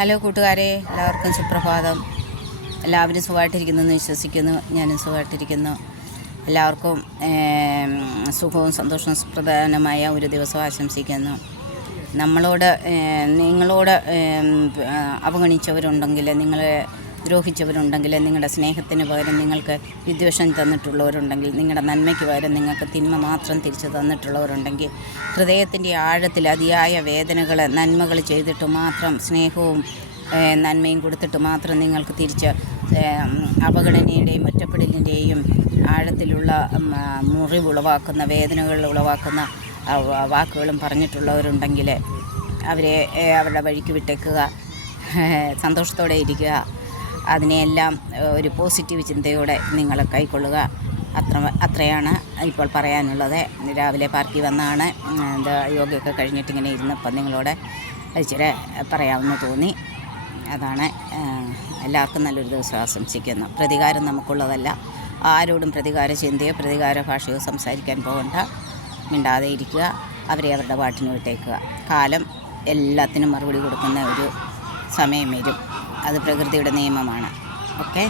Hello കൂട്ടുകാരെ, എല്ലാവർക്കും സുപ്രഭാതം. എല്ലാവരും സുഖമായിട്ടിരിക്കുന്നെന്ന് വിശ്വസിക്കുന്നു. ഞാനും സുഖമായിട്ടിരിക്കുന്നു. എല്ലാവർക്കും സുഖവും സന്തോഷവും പ്രധാനമായ ഒരു ദിവസം ആശംസിക്കുന്നു. നിങ്ങളോട് അവഗണിച്ചവരുണ്ടെങ്കിൽ, നിങ്ങളെ ദ്രോഹിച്ചവരുണ്ടെങ്കിൽ, നിങ്ങളുടെ സ്നേഹത്തിന് പകരം നിങ്ങൾക്ക് വിദ്വേഷം തന്നിട്ടുള്ളവരുണ്ടെങ്കിൽ, നിങ്ങളുടെ നന്മയ്ക്ക് പകരം നിങ്ങൾക്ക് തിന്മ മാത്രം തിരിച്ചു തന്നിട്ടുള്ളവരുണ്ടെങ്കിൽ, ഹൃദയത്തിൻ്റെ ആഴത്തിൽ അതിയായ വേദനകൾ, നന്മകൾ ചെയ്തിട്ട് മാത്രം, സ്നേഹവും നന്മയും കൊടുത്തിട്ട് മാത്രം നിങ്ങൾക്ക് തിരിച്ച് അവഗണനയുടെയും ഒറ്റപ്പെടലിൻ്റെയും ആഴത്തിലുള്ള മുറിവുളവാക്കുന്ന, വേദനകൾ ഉളവാക്കുന്ന വാക്കുകളും പറഞ്ഞിട്ടുള്ളവരുണ്ടെങ്കിൽ അവരെ അവരുടെ വഴിക്ക് വിട്ടേക്കുക. സന്തോഷത്തോടെ ഇരിക്കുക. അതിനെയെല്ലാം ഒരു പോസിറ്റീവ് ചിന്തയോടെ നിങ്ങൾ കൈക്കൊള്ളുക. അത്രയാണ് ഇപ്പോൾ പറയാനുള്ളത്. രാവിലെ പാർക്കിൽ വന്നാണ് യോഗയൊക്കെ കഴിഞ്ഞിട്ടിങ്ങനെ ഇരുന്നപ്പം നിങ്ങളോട് ഇച്ചിരി പറയാമെന്ന് തോന്നി. അതാണ്. എല്ലാവർക്കും നല്ലൊരു ദിവസം ആശംസിക്കുന്നു. പ്രതികാരം നമുക്കുള്ളതല്ല. ആരോടും പ്രതികാര ചിന്തയോ പ്രതികാര ഭാഷയോ സംസാരിക്കാൻ പോകണ്ട. മിണ്ടാതെ ഇരിക്കുക. അവരെ അവരുടെ പാട്ടിന് വിട്ടേക്കുക. കാലം എല്ലാത്തിനും മറുപടി കൊടുക്കുന്ന ഒരു സമയം വരും. അത് പ്രകൃതിയുടെ നിയമമാണ്. ഓക്കെ.